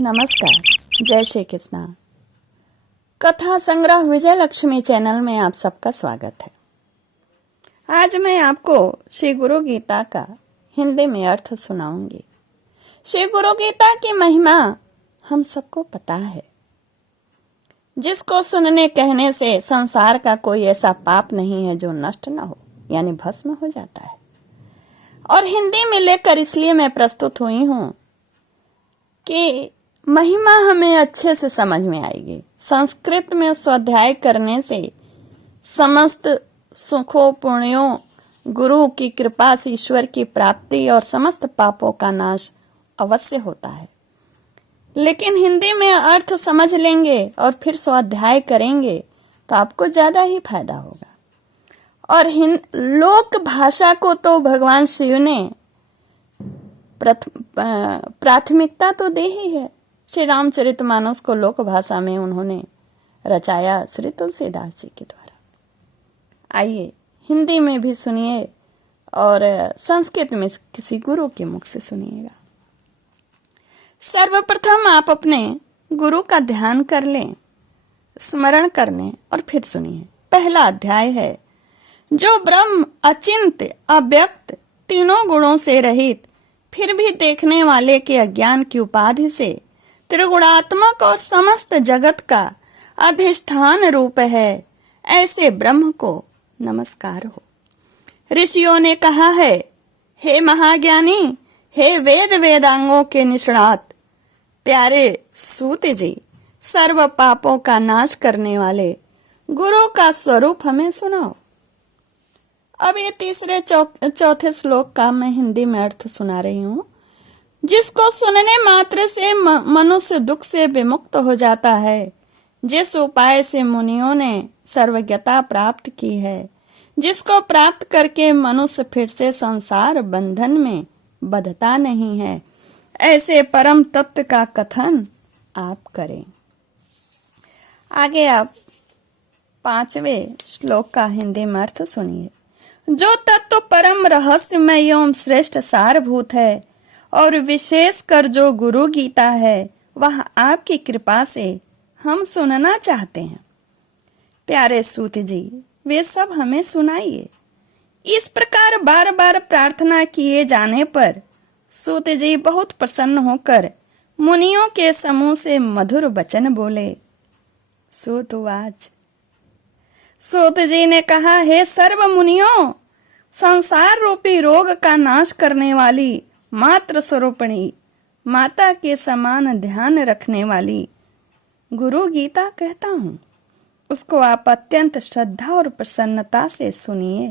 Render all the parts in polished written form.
नमस्कार, जय श्री कृष्णा। कथा संग्रह विजय लक्ष्मी चैनल में आप सबका स्वागत है। आज मैं आपको श्री गुरु गीता का हिंदी में अर्थ सुनाऊंगी। श्री गुरु गीता की महिमा हम सबको पता है, जिसको सुनने कहने से संसार का कोई ऐसा पाप नहीं है जो नष्ट न हो, यानी भस्म हो जाता है। और हिंदी में लेकर इसलिए मैं प्रस्तुत हुई हूं कि महिमा हमें अच्छे से समझ में आएगी। संस्कृत में स्वाध्याय करने से समस्त सुखों पुण्यों, गुरु की कृपा से ईश्वर की प्राप्ति और समस्त पापों का नाश अवश्य होता है। लेकिन हिंदी में अर्थ समझ लेंगे और फिर स्वाध्याय करेंगे तो आपको ज्यादा ही फायदा होगा। और लोक भाषा को तो भगवान शिव ने प्राथमिकता तो दी ही है। श्री रामचरितमानस को लोक भाषा में उन्होंने रचाया श्री तुलसीदास जी के द्वारा। आइए हिंदी में भी सुनिए और संस्कृत में किसी गुरु के मुख से सुनिएगा। सर्वप्रथम आप अपने गुरु का ध्यान कर लें, स्मरण कर लें और फिर सुनिए। पहला अध्याय है, जो ब्रह्म अचिंत्य अव्यक्त तीनों गुणों से रहित फिर भी देखने वाले के अज्ञान की उपाधि से त्रिगुणात्मक और समस्त जगत का अधिष्ठान रूप है, ऐसे ब्रह्म को नमस्कार हो। ऋषियों ने कहा है, हे महाज्ञानी, हे वेद वेदांगों के निष्णात, प्यारे सूत जी, सर्व पापों का नाश करने वाले गुरु का स्वरूप हमें सुनाओ। अब ये तीसरे चौथे श्लोक का मैं हिंदी में अर्थ सुना रही हूँ। जिसको सुनने मात्र से मनुष्य दुख से विमुक्त हो जाता है, जिस उपाय से मुनियों ने सर्वज्ञता प्राप्त की है, जिसको प्राप्त करके मनुष्य फिर से संसार बंधन में बंधता नहीं है, ऐसे परम तत्व का कथन आप करें। आगे आप 5वें श्लोक का हिंदी में अर्थ सुनिए। जो तत्व परम रहस्यमय एवं श्रेष्ठ सारभूत है और विशेष कर जो गुरु गीता है, वह आपकी कृपा से हम सुनना चाहते हैं। प्यारे सूत जी, वे सब हमें सुनाइए। इस प्रकार बार बार प्रार्थना किए जाने पर सूत जी बहुत प्रसन्न होकर मुनियों के समूह से मधुर वचन बोले। सूतवाच, सूत जी ने कहा, हे सर्व मुनियों, संसार रूपी रोग का नाश करने वाली मात्र स्वरूपणी, माता के समान ध्यान रखने वाली गुरु गीता कहता हूँ, उसको आप अत्यंत श्रद्धा और प्रसन्नता से सुनिए।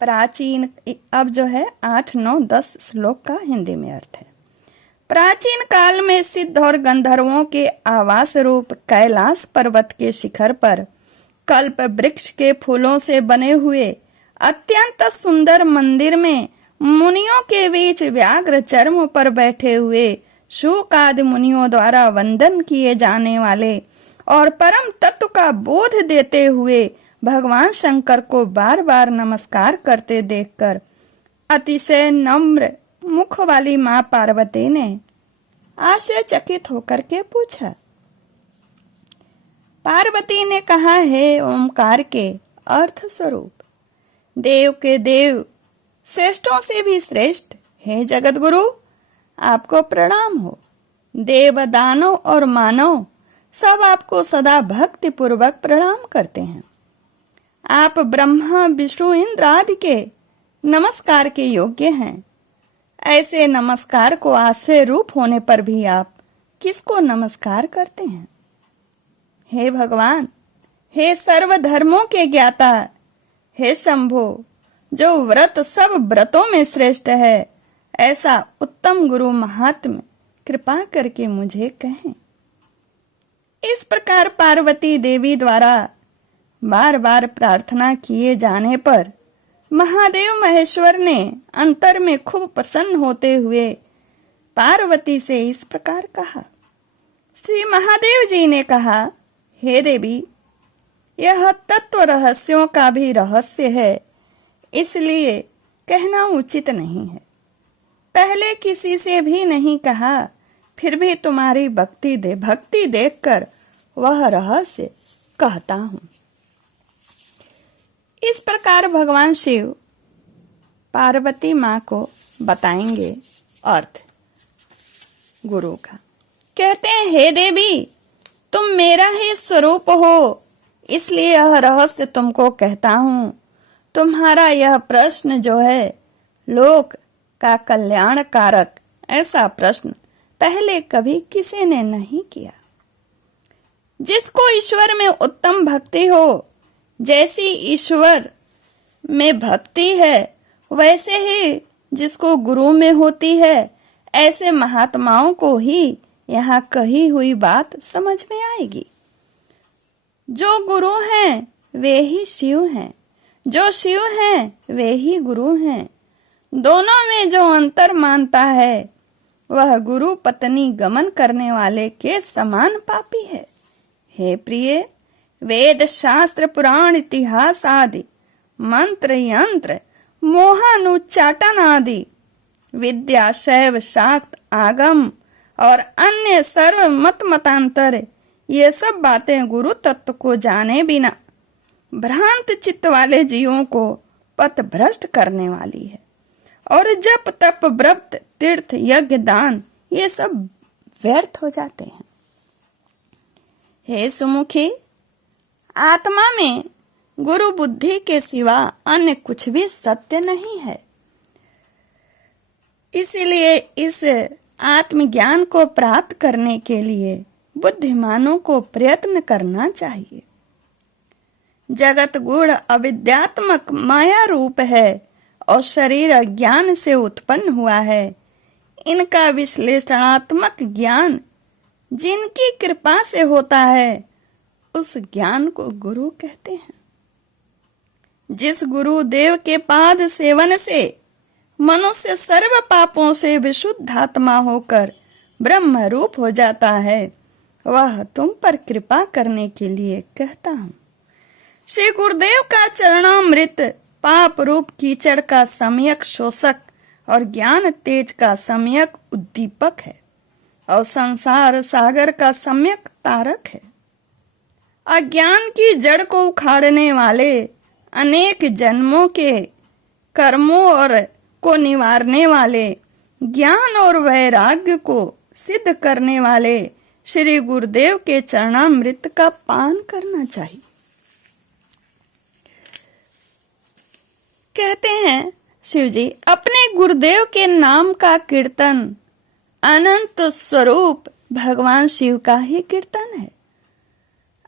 प्राचीन, अब जो है 8, 9, 10 श्लोक का हिंदी में अर्थ है। प्राचीन काल में सिद्ध और गंधर्वों के आवास रूप कैलाश पर्वत के शिखर पर कल्प वृक्ष के फूलों से बने हुए अत्यंत सुंदर मंदिर में मुनियों के बीच व्याघ्र चर्म पर बैठे हुए शूक आदि मुनियों द्वारा वंदन किए जाने वाले और परम तत्व का बोध देते हुए भगवान शंकर को बार बार नमस्कार करते देखकर अतिशय नम्र मुख वाली मां पार्वती ने आश्चर्यचकित होकर के पूछा। पार्वती ने कहा, हे ओमकार के अर्थ स्वरूप, देव के देव, श्रेष्ठों से भी श्रेष्ठ, हे जगत गुरु, आपको प्रणाम हो। देव, दानव और मानव सब आपको सदा भक्ति पूर्वक प्रणाम करते हैं। आप ब्रह्मा विष्णु इंद्र आदि के नमस्कार के योग्य हैं। ऐसे नमस्कार को आश्चर्य रूप होने पर भी आप किसको नमस्कार करते हैं? हे भगवान, हे सर्व धर्मों के ज्ञाता, हे शंभो, जो व्रत सब व्रतों में श्रेष्ठ है, ऐसा उत्तम गुरु महात्म कृपा करके मुझे कहें। इस प्रकार पार्वती देवी द्वारा बार बार प्रार्थना किए जाने पर महादेव महेश्वर ने अंतर में खूब प्रसन्न होते हुए पार्वती से इस प्रकार कहा। श्री महादेव जी ने कहा, हे देवी, यह तत्व रहस्यों का भी रहस्य है, इसलिए कहना उचित नहीं है। पहले किसी से भी नहीं कहा फिर भी तुम्हारी भक्ति देखकर वह रहस्य कहता हूं। इस प्रकार भगवान शिव पार्वती माँ को बताएंगे अर्थ गुरु का। कहते हैं, हे देवी, तुम मेरा ही स्वरूप हो, इसलिए यह रहस्य तुमको कहता हूं। तुम्हारा यह प्रश्न जो है लोक का कल्याण कारक, ऐसा प्रश्न पहले कभी किसी ने नहीं किया। जिसको ईश्वर में उत्तम भक्ति हो, जैसी ईश्वर में भक्ति है, वैसे ही जिसको गुरु में होती है, ऐसे महात्माओं को ही यहाँ कही हुई बात समझ में आएगी। जो गुरु हैं वे ही शिव हैं, जो शिव हैं वे ही गुरु हैं। दोनों में जो अंतर मानता है वह गुरु पत्नी गमन करने वाले के समान पापी है। हे प्रिय, वेद शास्त्र पुराण इतिहास आदि, मंत्र यंत्र मोहानुच्चाटन आदि, विद्या शैव शाक्त आगम और अन्य सर्व मतांतर, ये सब बातें गुरु तत्व को जाने बिना भ्रांत चित्त वाले जीवों को पथ भ्रष्ट करने वाली है। और जप तप व्रत तीर्थ यज्ञ दान ये सब व्यर्थ हो जाते हैं। हे सुमुखी, आत्मा में गुरु बुद्धि के सिवा अन्य कुछ भी सत्य नहीं है। इसीलिए इस आत्मज्ञान को प्राप्त करने के लिए बुद्धिमानों को प्रयत्न करना चाहिए। जगत गुण अविद्यात्मक माया रूप है और शरीर अज्ञान से उत्पन्न हुआ है। इनका विश्लेषणात्मक ज्ञान जिनकी कृपा से होता है, उस ज्ञान को गुरु कहते हैं। जिस गुरुदेव के पाद सेवन से मनुष्य सर्व पापों से विशुद्ध आत्मा होकर ब्रह्म रूप हो जाता है, वह तुम पर कृपा करने के लिए कहता हूं। श्री गुरुदेव का चरणामृत पाप रूप कीचड़ का सम्यक शोषक और ज्ञान तेज का सम्यक उद्दीपक है और संसार सागर का सम्यक तारक है। अज्ञान की जड़ को उखाड़ने वाले, अनेक जन्मों के कर्मों और को निवारने वाले, ज्ञान और वैराग्य को सिद्ध करने वाले श्री गुरुदेव के चरणामृत का पान करना चाहिए। कहते हैं शिव जी, अपने गुरुदेव के नाम का कीर्तन अनंत स्वरूप भगवान शिव का ही कीर्तन है।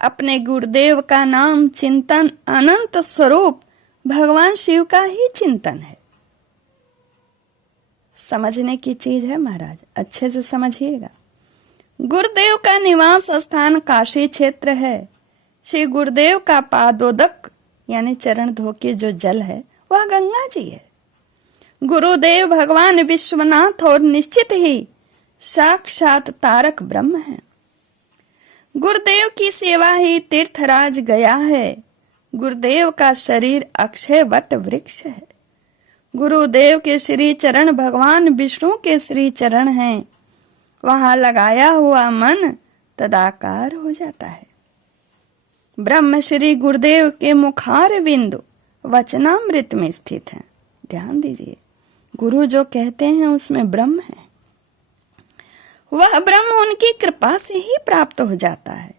अपने गुरुदेव का नाम चिंतन अनंत स्वरूप भगवान शिव का ही चिंतन है। समझने की चीज है महाराज, अच्छे से समझिएगा। गुरुदेव का निवास स्थान काशी क्षेत्र है। श्री गुरुदेव का पादोदक यानी चरण धो के जो जल है वह गंगा जी है। गुरुदेव भगवान विश्वनाथ और निश्चित ही साक्षात तारक ब्रह्म है। गुरुदेव की सेवा ही तीर्थराज गया है। गुरुदेव का शरीर अक्षय वट वृक्ष है। गुरुदेव के श्री चरण भगवान विष्णु के श्री चरण हैं। वहां लगाया हुआ मन तदाकार हो जाता है। ब्रह्म श्री गुरुदेव के मुखार बिंदु वचनामृत में स्थित है। ध्यान दीजिए, गुरु जो कहते हैं उसमें ब्रह्म है। वह ब्रह्म उनकी कृपा से ही प्राप्त हो जाता है।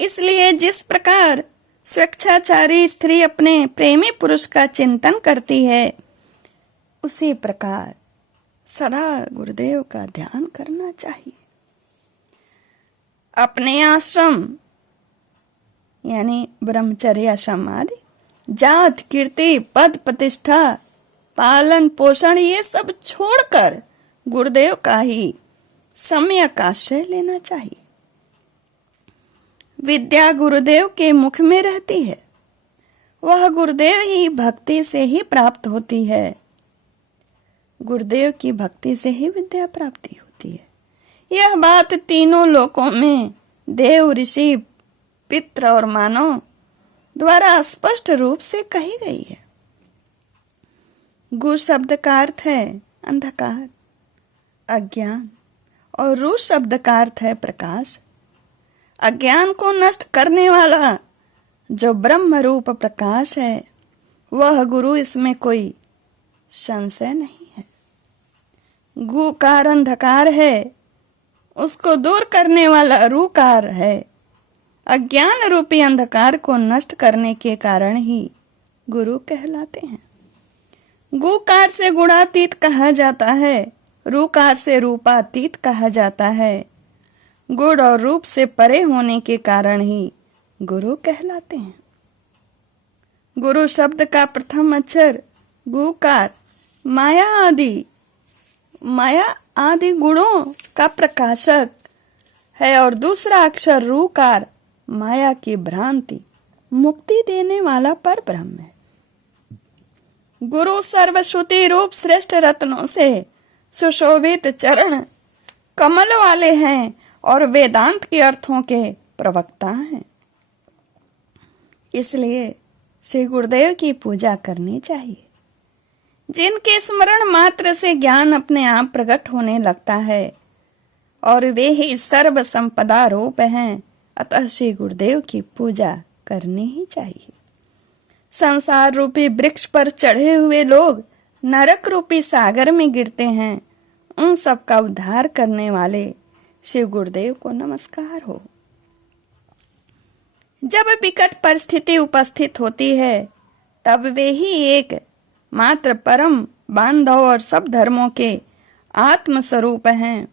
इसलिए जिस प्रकार स्वेच्छाचारी स्त्री अपने प्रेमी पुरुष का चिंतन करती है, उसी प्रकार सदा गुरुदेव का ध्यान करना चाहिए। अपने आश्रम यानी ब्रह्मचर्य आश्रम आदि, जात कीर्ति पद प्रतिष्ठा पालन पोषण ये सब छोड़कर गुरुदेव का ही सम्यक आश्रय लेना चाहिए। विद्या गुरुदेव के मुख में रहती है। वह गुरुदेव ही भक्ति से ही प्राप्त होती है। गुरुदेव की भक्ति से ही विद्या प्राप्ति होती है। यह बात तीनों लोकों में देव ऋषि पितृ और मानव द्वारा स्पष्ट रूप से कही गई है। गु शब्द का अर्थ है अंधकार, अज्ञान और रू शब्द का अर्थ है प्रकाश। अज्ञान को नष्ट करने वाला जो ब्रह्म रूप प्रकाश है वह गुरु, इसमें कोई संशय नहीं है। गुकार अंधकार है, उसको दूर करने वाला रूकार है। अज्ञान रूपी अंधकार को नष्ट करने के कारण ही गुरु कहलाते हैं। गुकार से गुणातीत कहा जाता है, रूकार से रूपातीत कहा जाता है। गुण और रूप से परे होने के कारण ही गुरु कहलाते हैं। गुरु शब्द का प्रथम अक्षर गुकार माया आदि गुणों का प्रकाशक है और दूसरा अक्षर रूकार माया की भ्रांति मुक्ति देने वाला पर ब्रह्म है। गुरु सर्वश्रुति रूप श्रेष्ठ रत्नों से सुशोभित चरण कमल वाले हैं और वेदांत के अर्थों के प्रवक्ता हैं। इसलिए श्री गुरुदेव की पूजा करनी चाहिए, जिनके स्मरण मात्र से ज्ञान अपने आप प्रकट होने लगता है और वे ही सर्व संपदा रूप हैं। अतः श्री गुरुदेव की पूजा करनी ही चाहिए। संसार रूपी वृक्ष पर चढ़े हुए लोग नरक रूपी सागर में गिरते हैं, उन सब का उद्धार करने वाले श्री गुरुदेव को नमस्कार हो। जब विकट परिस्थिति उपस्थित होती है तब वे ही एक मात्र परम बांधव और सब धर्मों के आत्म स्वरूप हैं।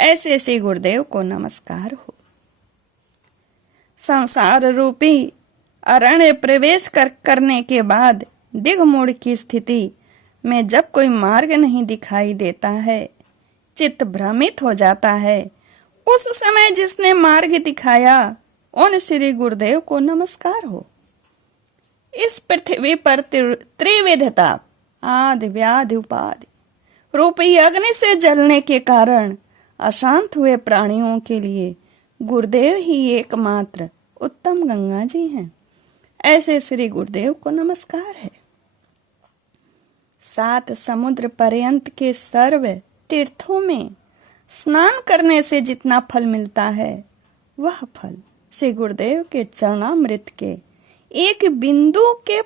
ऐसे श्री गुरुदेव को नमस्कार हो। संसार रूपी अरण्य प्रवेश करने के बाद दिग्मूढ़ की स्थिति में जब कोई मार्ग नहीं दिखाई देता है, चित्त भ्रमित हो जाता है, उस समय जिसने मार्ग दिखाया उन श्री गुरुदेव को नमस्कार हो। इस पृथ्वी पर त्रिविधता आदि व्याधि उपाधि रूपी अग्नि से जलने के कारण अशांत हुए प्राणियों के लिए गुरुदेव ही एकमात्र उत्तम गंगा जी हैं। ऐसे श्री गुरुदेव को नमस्कार है। 7 समुद्र पर्यंत के सर्व तीर्थों में स्नान करने से जितना फल मिलता है वह फल श्री गुरुदेव के चरणामृत के एक बिंदु के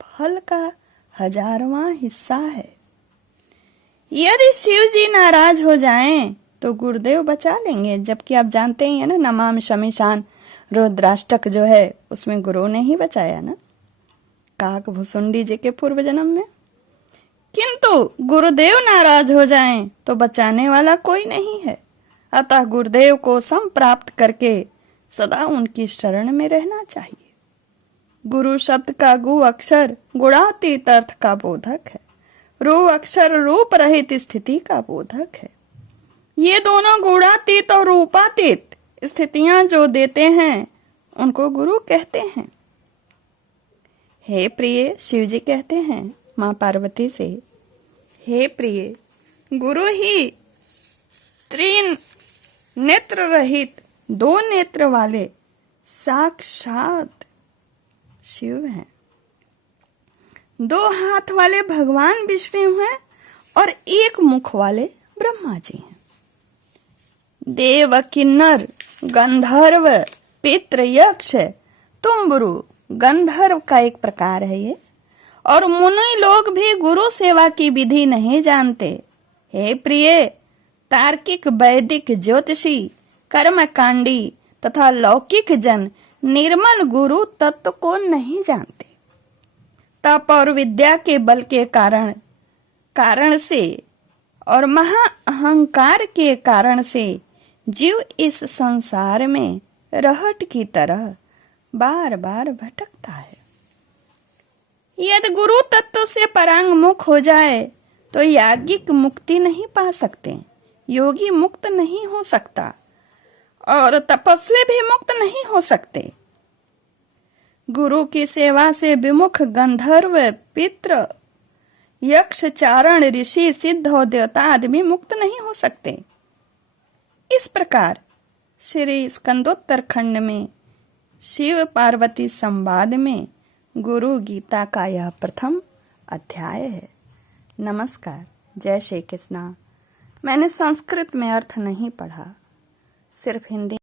फल का 1000वां हिस्सा है। यदि शिव जी नाराज हो जाएं तो गुरुदेव बचा लेंगे, जबकि आप जानते ही है ना, नमामि शमीशान रुद्राष्टक जो है उसमें गुरु ने ही बचाया ना, काक भुसुंडी जी के पूर्व जन्म में। किंतु गुरुदेव नाराज हो जाएं तो बचाने वाला कोई नहीं है। अतः गुरुदेव को संप्राप्त करके सदा उनकी शरण में रहना चाहिए। गुरु शब्द का गु अक्षर गुणातीत अर्थ का बोधक है, रू अक्षर रूप रहित स्थिति का बोधक है। ये दोनों गुणातीत और रूपातीत स्थितियां जो देते हैं उनको गुरु कहते हैं। हे प्रिय, शिव जी कहते हैं मां पार्वती से, हे प्रिय, गुरु ही 3 नेत्र रहित 2 नेत्र वाले साक्षात शिव हैं। 2 हाथ वाले भगवान विष्णु हैं और 1 मुख वाले ब्रह्मा जी हैं। देव किन्नर गंधर्व पितृ यक्ष तुम्बुरु गंधर्व का एक प्रकार है ये, और मुनि लोग भी गुरु सेवा की विधि नहीं जानते। हे प्रिय, तार्किक वैदिक ज्योतिषी कर्मकांडी तथा लौकिक जन निर्मल गुरु तत्व को नहीं जानते। तप और विद्या के बल के कारण से और महा अहंकार के कारण से जीव इस संसार में रहट की तरह बार बार भटकता है। यदि गुरु तत्व से परांगमुख हो जाए तो याज्ञिक मुक्ति नहीं पा सकते, योगी मुक्त नहीं हो सकता और तपस्वी भी मुक्त नहीं हो सकते। गुरु की सेवा से विमुख गंधर्व पितृ यक्ष चारण ऋषि सिद्ध और देवता आदि मुक्त नहीं हो सकते। इस प्रकार श्री स्कंदोत्तर खंड में शिव पार्वती संवाद में गुरु गीता का यह प्रथम अध्याय है। नमस्कार। जय श्री कृष्णा। मैंने संस्कृत में अर्थ नहीं पढ़ा, सिर्फ हिंदी